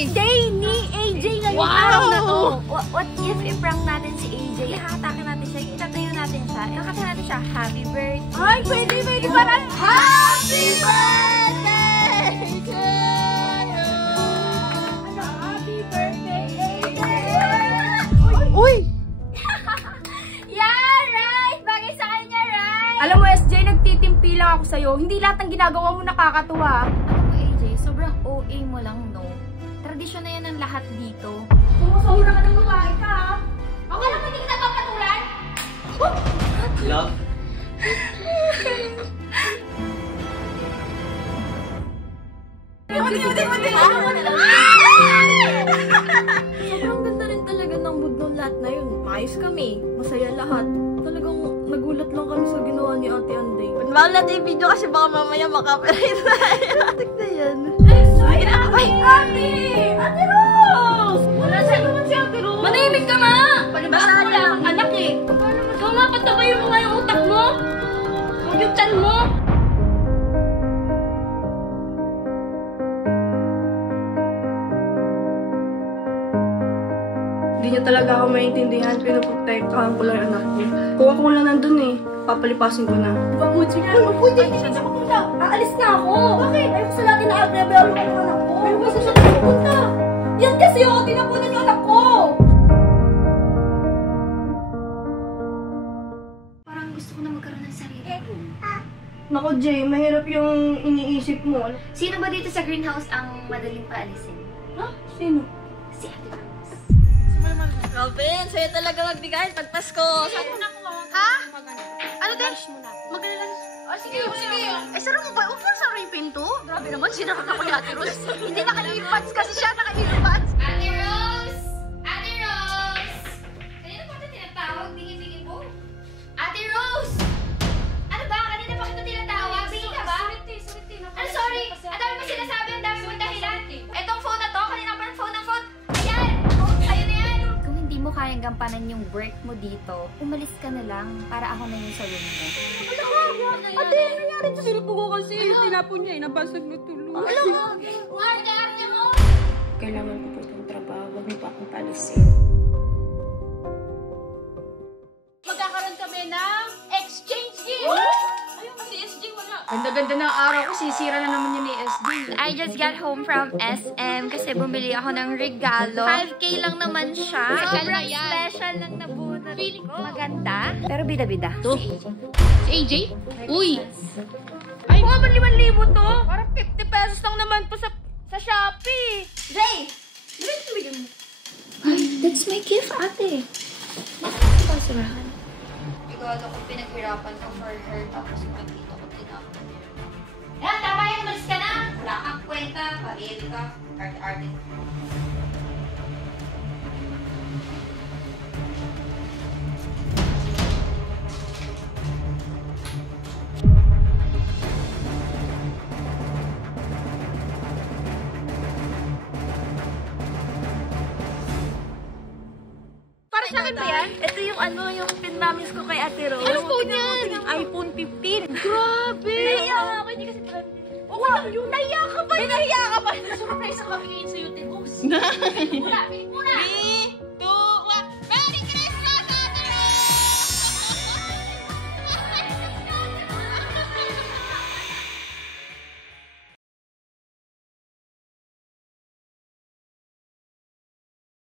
birthday ni AJ ngayong araw na to. What if i-prank natin si AJ? Ihatakin natin siya, itatayo natin siya, ikakata natin siya, happy birthday. Ay, pwede parang happy birthday to you! Ano, happy birthday, AJ! Uy! Yeah, right! Bagay sa kanya, right? Alam mo, SJ, nagtitimpi lang ako sa'yo. Hindi lahat ng ginagawa mo nakakatuwa. Alam mo, AJ, sobrang OA mo lang, no? Tradisyon na yan ng lahat dito. Sumusobra ka ng lumain ka, ha? Ako lang hindi kita papatulan! Love? Sobrang ganda rin talaga ng mood ng lahat na yun. Maayos kami. Masaya lahat. Talagang nagulat lang kami sa ginawa ni Ate Anday. Bawal natin yung video kasi baka mamaya makapiright tayo. Tignan yan. Ay, Ate! Ate Rose! Wala siya naman si Ate Rose. Manahimik ka nga! Palibasa wala kang anak eh. Ikaw nga, patabayin mo nga yung utak mo. Huwag yung tiyan mo. Hindi niya talaga ako maintindihan, pinoprotektahan ko lang yung anak ko. Kung ako lang nandun eh, papalipasin ko na. Pangutsi nga. Ano po, hindi siya pupunta. Aalis na ako. Bakit? Ayoko sa natin na agrabelo ko ng anak ko. Pero basta siya pupunta. Yan kasi ako, tinapunan yung anak ko. Parang gusto ko na magkaroon ng sarili. Naku Jay, mahirap yung iniisip mo. Sino ba dito sa greenhouse ang madaling paalisin? Ha? Sino? Si Ate Rose. Robin, sa'yo talaga magbigay pag Pasko. Saan mo nakuha? Ha? Ano din? Maganda. Oh, sige. Eh, saro mo ba? Huwag mo saro yung pinto. Grabe naman, sinarap ako ni Ate Rose. Hindi naka-earbuds kasi siya naka-earbuds. Ate Rose! Ate Rose! Kanina pa kita tinatawag, bigay-bigay po. Ate Rose! Ano ba? Kanina pa kita tinatawag, bigay ka ba? Ano, sorry? Ang dami mo sinasabi, ang dami mo dahilan. Etong phone na to, kanina pa ng phone. Ayan! Sa'yo na yan! Kung hindi mo kayang gampanan yung work mo dito, umalis ka na lang para ako na yung sa room mo. Ate, nangyari sa sinupo ko kasi. Tinapon niya, inabasag na tuloy. Arte mo! Kailangan ko po itong trabaho. Huwag mo pa akong palisin. Magkakaroon kami ng exchange gift. Ayun, si SJ wala. Ganda-ganda ng araw ko. Sisira na naman yun ni SD. I just got home from SM kasi bumili ako ng regalo. 5K lang naman siya. Sobrang special lang na bunot ko. Maganda. Pero bida-bida. Si AJ? Uy! Ay, mga man 5,000 to. Parang 50 pesos lang naman po sa Shopee. Jay! Ay, that's my gift, ate. Bakit sa basurahan? Sigurado ko pinaghirapan ko for her, tapos pagkito ko tinapon niya. Yan, tama yan, malis ka na! Wala kang kwenta, pahili ka, arte-arte. Sa akin ba yan? Ito yung yung pinamis ko kay Ate Rose. Ano phone yan? iPhone 15. Grabe! Nahiya ako, hindi kasi pala. Okay lang yun. Nahiya ka ba? Nahiya ka ba? Surprise sa kami ngayon sa'yo, Te Rose. Muna,